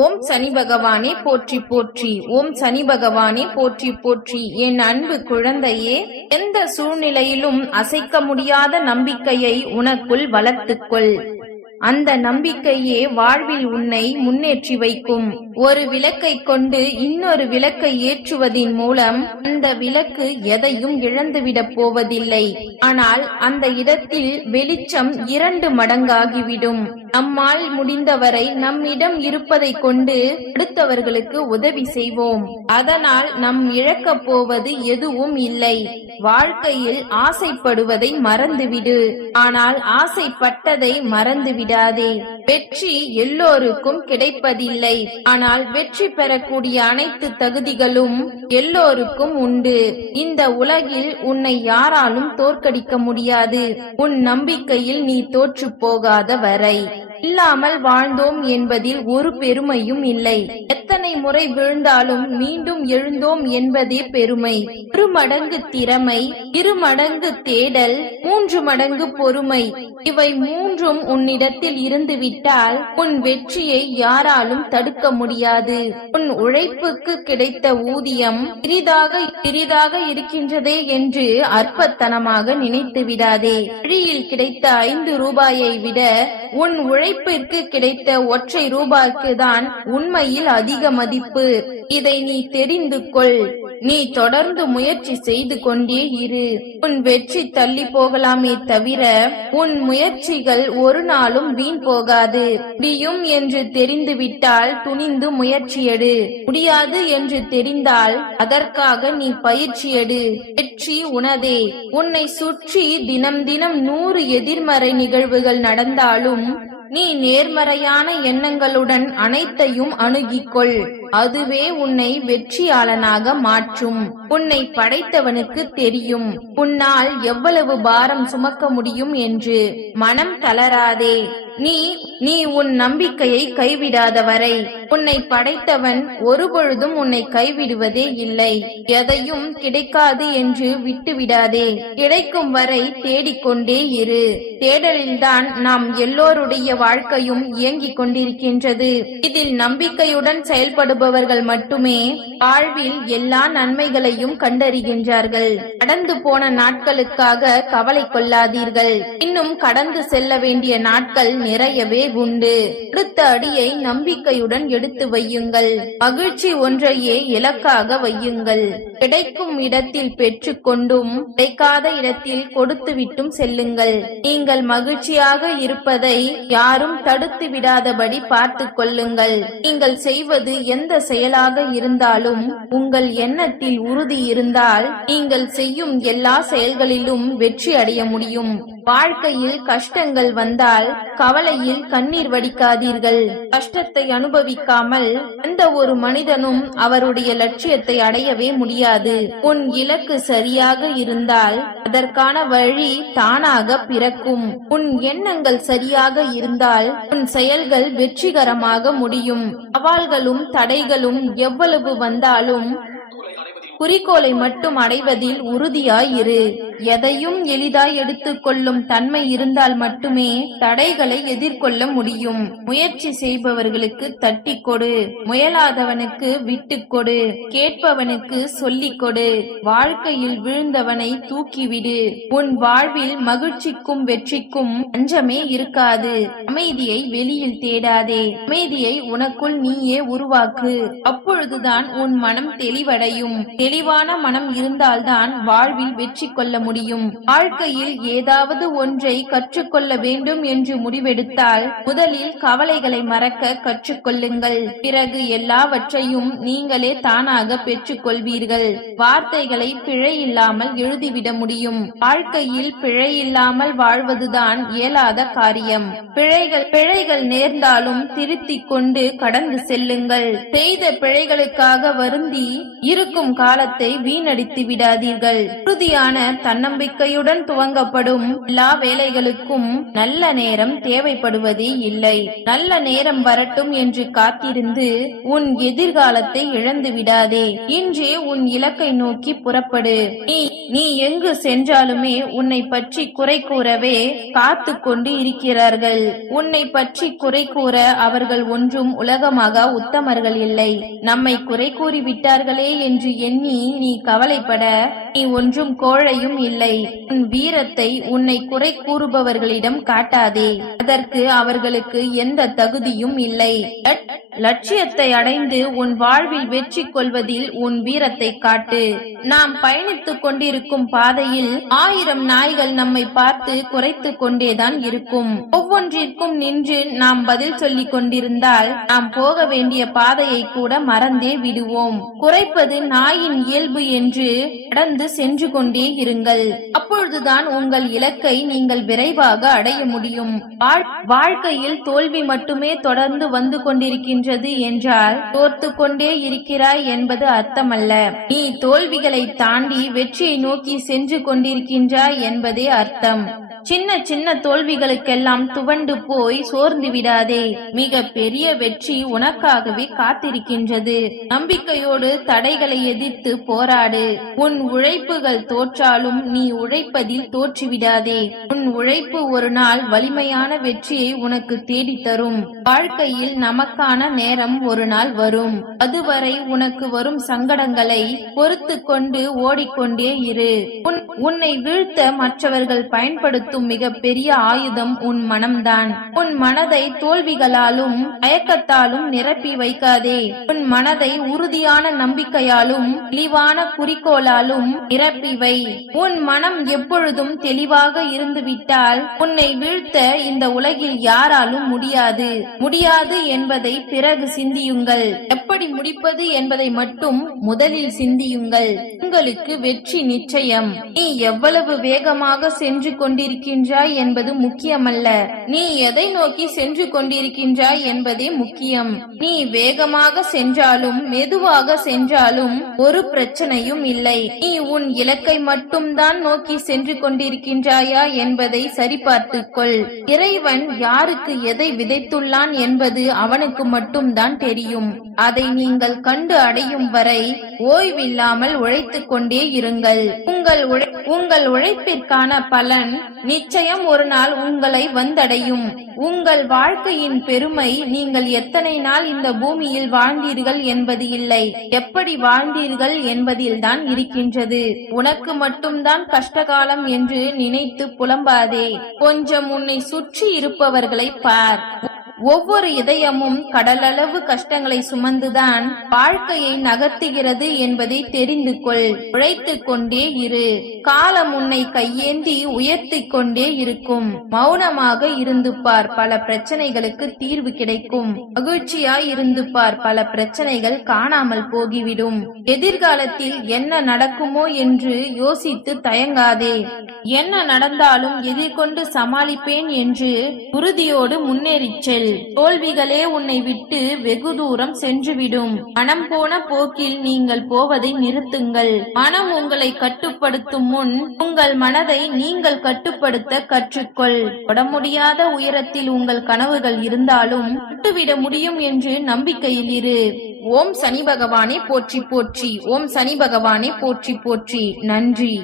ஓம் சனி பகவானே போற்றி போற்றி. ஓம் சனி பகவானே போற்றி போற்றி. என் அன்பு குழந்தையே, எந்த சூழ்நிலையிலும் அசைக்க முடியாத நம்பிக்கையை உனக்குள் வளர்த்துக்கொள். அந்த நம்பிக்கையே வாழ்வில் உன்னை முன்னேற்றி வைக்கும். ஒரு விளக்கை கொண்டு இன்னொரு விளக்கை ஏற்றுவதின் மூலம் அந்த விளக்கு எதையும் இழந்துவிடப் போவதில்லை. ஆனால் அந்த இடத்தில் வெளிச்சம் 2 மடங்காகிவிடும். நம்மால் முடிந்தவரை நம்மிடம் இருப்பதை கொண்டு அடுத்தவர்களுக்கு உதவி செய்வோம். அதனால் நம் இழக்கப் போவது எதுவும் இல்லை. வாழ்க்கையில் ஆசைப்படுவதை மறந்துவிடு, ஆனால் ஆசைப்பட்டதை மறந்துவிடாதே. வெற்றி எல்லோருக்கும் கிடைப்பதில்லை, ஆனால் வெற்றி பெறக்கூடிய அனைத்து தகுதிகளும் எல்லோருக்கும் உண்டு. இந்த உலகில் உன்னை யாராலும் தோற்கடிக்க முடியாது, உன் நம்பிக்கையில் நீ தோற்று போகாத வரை. இல்லாமல் வாழ்ந்தோம் என்பதில் ஒரு பெருமையும் இல்லை. எத்தனை முறை விழுந்தாலும் மீண்டும் எழுந்தோம் என்பதே பெருமை. 1 மடங்கு திறமை, 2 மடங்கு தேடல், 3 மடங்கு பொறுமை, இவை 3ம் உன்னிடத்தில் இருந்துவிட்டால் உன் வெற்றியை யாராலும் தடுக்க முடியாது. உன் உழைப்புக்கு கிடைத்த ஊதியம் சிறிதாக இருக்கின்றதே என்று அற்பத்தனமாக நினைத்து விடாதே. வழியில் கிடைத்த 5 ரூபாயை விட உன் உழைப்பிற்கு கிடைத்த ஒற்றை ரூபாய்க்கு தான் உண்மையில் அதிக மதிப்பு. இதை நீ தெரிந்து கொள். நீ தொடர்ந்து முயற்சி செய்து கொண்டே இரு. உன் வெற்றி தள்ளி போகலாமே தவிர உன் முயற்சிகள் ஒரு நாளும் வீண் போகாது. முடியும் என்று தெரிந்துவிட்டால் துணிந்து முயற்சியெடு. முடியாது என்று தெரிந்தால் அதற்காக நீ பயிற்சி எடு. வெற்றி உனதே. உன்னை சுற்றி தினம் தினம் 100 எதிர்மறை நிகழ்வுகள் நடந்தாலும் நீ நேர்மறையான எண்ணங்களுடன் அனைத்தையும் அணுகிக்கொள். அதுவே உன்னை வெற்றியாளனாக மாற்றும். உன்னை படைத்தவனுக்கு தெரியும் உன்னால் எவ்வளவு பாரம் சுமக்க முடியும் என்று. மனம் தளராதே. நீ உன் நம்பிக்கையை கைவிடாத வரை உன்னை படைத்தவன் ஒருபொழுதும் உன்னை கைவிடுவதே இல்லை. எதையும் கிடைக்காது என்று விட்டுவிடாதே. கிடைக்கும் வரை தேடிக்கொண்டே இரு. தேடலில்தான் நாம் எல்லோருடைய வாழ்க்கையும் இயங்கிக் கொண்டிருக்கின்றது. இதில் நம்பிக்கையுடன் செயல்படுபவர்கள் மட்டுமே வாழ்வில் எல்லா நன்மைகளையும் கண்டறிகின்றார்கள். கடந்து போன நாட்களுக்காக கவலை கொள்ளாதீர்கள். இன்னும் கடந்து செல்ல வேண்டிய நாட்கள் நிறையவே உண்டு. அடுத்த அடியை நம்பிக்கையுடன் எடுத்து வையுங்கள். மகிழ்ச்சி ஒன்றையே இலக்காக வையுங்கள். கிடைக்கும் இடத்தில் பெற்றுக் கொண்டும் கிடைக்காத இடத்தில் கொடுத்து விட்டும் செல்லுங்கள். நீங்கள் மகிழ்ச்சியாக இருப்பதை யாரும் தடுத்து விடாதபடி பார்த்து கொள்ளுங்கள். நீங்கள் செய்வது எந்த செயலாக இருந்தாலும் உங்கள் எண்ணத்தில் உறுதி இருந்தால் நீங்கள் செய்யும் எல்லா செயல்களிலும் வெற்றி அடைய முடியும். வாழ்க்கையில் கஷ்டங்கள் வந்தால் கவலையில் கண்ணீர் வடிக்காதீர்கள். கஷ்டத்தை அனுபவிக்காமல் எந்த ஒரு மனிதனும் அவருடைய லட்சியத்தை அடையவே முடியாது. உன் இலக்கு சரியாக இருந்தால் அதற்கான வழி தானாக பிறக்கும். உன் எண்ணங்கள் சரியாக இருந்தால் உன் செயல்கள் வெற்றிகரமாக முடியும். சவால்களும் தடைகளும் எவ்வளவு வந்தாலும் குறிக்கோளை மட்டும் அடைவதில் உறுதியாயிரு. எதையும் எளிதாய் எடுத்துக்கொள்ளும் தன்மை இருந்தால் மட்டுமே தடைகளை எதிர்கொள்ள முடியும். முயற்சி செய்பவர்களுக்கு தட்டி கொடு, முயலாதவனுக்கு விட்டு கொடு, கேட்பவனுக்கு சொல்லிக் கொடு. வாழ்க்கையில் விழுந்தவனை தூக்கிவிடு. உன் வாழ்வில் மகிழ்ச்சிக்கும் வெற்றிக்கும் பஞ்சமே இருக்காது. அமைதியை வெளியில் தேடாதே. அமைதியை உனக்குள் நீயே உருவாக்கு. அப்பொழுதுதான் உன் மனம் தெளிவடையும். தெளிவான மனம் இருந்தால்தான் வாழ்வில் வெற்றி கொள்ள முடியும். வாழ்க்கையில் ஏதாவது ஒன்றை கற்றுக்கொள்ள வேண்டும் என்று முடிவெடுத்தால் முதலில் கவலைகளை மறக்க கற்றுக்கொள்ளுங்கள். பிறகு எல்லாவற்றையும் நீங்களே தானாக பெற்றுக் கொள்வீர்கள். வார்த்தைகளை பிழை இல்லாமல் எழுதிவிட முடியும். வாழ்க்கையில் பிழை இல்லாமல் வாழ்வதுதான் இயலாத காரியம். பிழைகள் நேர்ந்தாலும் திருத்திக் கொண்டு கடந்து செல்லுங்கள். செய்த பிழைகளுக்காக வருந்தி இருக்கும் காலத்தை வீணடித்து விடாதீர்கள். உறுதியான தன்னம்பிக்கையுடன் துவங்கப்படும் எல்லா வேலைகளுக்கும் நல்ல நேரம் தேவைப்படுவதே இல்லை. நல்ல நேரம் வரட்டும் என்று காத்திருந்து உன் எதிர்காலத்தை இழந்து விடாதே. இன்றே உன் இலக்கை நோக்கி புறப்படு. நீ எங்கு சென்றாலுமே உன்னை பற்றி குறை கூறவே காத்து கொண்டு இருக்கிறார்கள். உன்னை பற்றி குறை கூற அவர்கள் ஒன்றும் உலகமாக உத்தமர்கள் இல்லை. நம்மை குறை கூறி விட்டார்களே என்று எண்ணி நீ கவலைப்பட நீ ஒன்றும் கோழையும் இல்லை. உன் வீரத்தை உன்னை குறை கூறுபவர்களிடம் காட்டாதே. அதற்கு அவர்களுக்கு எந்த தகுதியும் இல்லை. லட்சியத்தை அடைந்து உன் வாழ்வில் வெற்றி கொள்வதில் உன் வீரத்தை காட்டு. நாம் பயணித்துக் கொண்டிருக்கும் பாதையில் 1000 நாய்கள் நம்மை பார்த்து குறைத்து கொண்டேதான் இருக்கும். ஒவ்வொன்றிற்கும் நின்று நாம் பதில் சொல்லிக் கொண்டிருந்தால் நாம் போக வேண்டிய பாதையை கூட மறந்தே விடுவோம். குறைப்பது நாயின் இயல்பு என்று கடந்து சென்று கொண்டே இருங்கள். அப்பொழுதுதான் உங்கள் இலக்கை நீங்கள் விரைவாக அடைய முடியும். வாழ்க்கையில் தோல்வி மட்டுமே தொடர்ந்து வந்து கொண்டிருக்கின்றது என்றால் தோற்று கொண்டே இருக்கிறாய் என்பது அர்த்தமல்ல. நீ தோல்விகளை தாண்டி வெற்றியை நோக்கி சென்று கொண்டிருக்கின்றாய் என்பதே அர்த்தம். சின்ன சின்ன தோல்விகளுக்கெல்லாம் துவண்டு போய் சோர்ந்து விடாதே. மிக பெரிய வெற்றி உனக்காகவே காத்திருக்கின்றது. நம்பிக்கையோடு தடைகளை எதிர்த்து போராடு. உன் உழைப்புகள் தோற்றாலும் நீ உழைப்பதில் தோற்றுவிடாதே. உன் உழைப்பு ஒரு நாள் வலிமையான வெற்றியை உனக்கு தேடித்தரும். வாழ்க்கையில் நமக்கான நேரம் ஒரு நாள் வரும். அதுவரை உனக்கு வரும் சங்கடங்களை பொறுத்து கொண்டு ஓடிக்கொண்டே இரு. உன்னை வீழ்த்த மற்றவர்கள் பயன்படுத்தும் மிக பெரிய ஆயுதம் உன் மனம்தான். உன் மனதை தோல்விகளாலும் தயக்கத்தாலும் நிரப்பி வைக்காதே. உன் மனதை உறுதியான நம்பிக்கையாலும் தெளிவான குறிக்கோளாலும் நிரப்பி வை. உன் மனம் எப்பொழுதும் தெளிவாக இருந்துவிட்டால் உன்னை வீழ்த்த இந்த உலகில் யாராலும் முடியாது. முடியாது என்பதை பிறகு சிந்தியுங்கள். எப்படி முடிப்பது என்பதை மட்டும் முதலில் சிந்தியுங்கள். உங்களுக்கு வெற்றி நிச்சயம். நீ எவ்வளவு வேகமாக சென்று கொண்டிருக்கின்றாய் என்பது முக்கியமல்ல. நீ எதை நோக்கி சென்று கொண்டிருக்கின்றாய் என்பதே முக்கியம். நீ வேகமாக சென்றாலும் மெதுவாக சென்றாலும் ஒரு பிரச்சனையும் இல்லை. நீ உன் இலக்கை மட்டும்தான் நோக்கி சென்று கொண்டிருக்கின்றாயா என்பதை சரிபார்த்துக்கொள். இறைவன் யாருக்கு எதை விதைத்துள்ளான் என்பது அவனுக்கு மட்டும்தான் தெரியும். அதை நீங்கள் கண்டு அடையும் வரை ஓய்வில்லாமல் உழைத்துக் கொண்டே இருங்கள். உங்கள் உழைப்பிற்கான பலன் நிச்சயம் ஒரு நாள் உங்களை வந்தடையும். உங்கள் வாழ்க்கையின் பெருமை நீங்கள் எத்தனை நாள் இந்த பூமியில் வாழ்ந்தீர்கள் என்பது இல்லை, எப்படி வாழ்ந்தீர்கள் என்பதில்தான் இருக்கின்றது. உனக்கு மட்டும்தான் கஷ்டகாலம் என்று நினைத்து புலம்பாதே. கொஞ்சம் உன்னை சுற்றி இருப்பவர்களை பார். ஒவ்வொரு இதயமும் கடலளவு கஷ்டங்களை சுமந்துதான் வாழ்க்கையை நகர்த்துகிறது என்பதை தெரிந்து கொள். உழைத்துக் கொண்டே இரு. காலம் உன்னை கையேந்தி உயர்த்தி கொண்டே இருக்கும். மௌனமாக இருந்து பார், பல பிரச்சனைகளுக்கு தீர்வு கிடைக்கும். மகிழ்ச்சியாய் இருந்து பார், பல பிரச்சனைகள் காணாமல் போகிவிடும். எதிர்காலத்தில் என்ன நடக்குமோ என்று யோசித்து தயங்காதே. என்ன நடந்தாலும் எதிர்கொண்டு சமாளிப்பேன் என்று உறுதியோடு முன்னேறிச் செல். தோல்விகளே உன்னை விட்டு வெகு தூரம் சென்றுவிடும். மனம் போன போக்கில் நீங்கள் போவதை நிறுத்துங்கள். மனம் உங்களை கட்டுப்படுத்தும் முன் உங்கள் மனதை நீங்கள் கட்டுப்படுத்த கற்றுக்கொள். தொட முடியாத உயரத்தில் உங்கள் கனவுகள் இருந்தாலும் விட்டுவிட முடியும் என்று நம்பிக்கையில் இரு. ஓம் சனி பகவானே போற்றி போற்றி. ஓம் சனி பகவானே போற்றி போற்றி. நன்றி.